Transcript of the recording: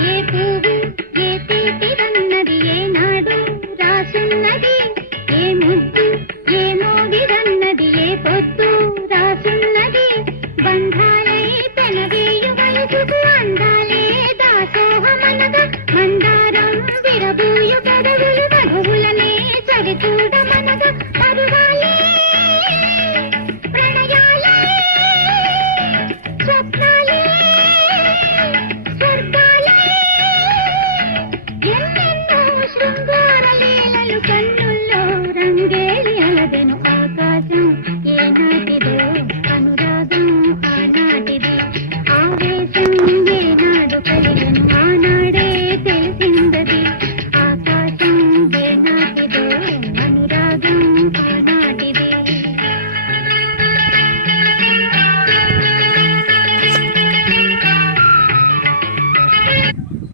ఏ పువ్వు ఏ తీపిదన్నది ఏనాడు రాసున్నది, ఏ ముద్దు ఏ మోగిదన్నది ఏ పొద్దు రాసున్నది. బంధాలై పెనవేయు వయసుకు అందాలే దాసోహమనగా మందారం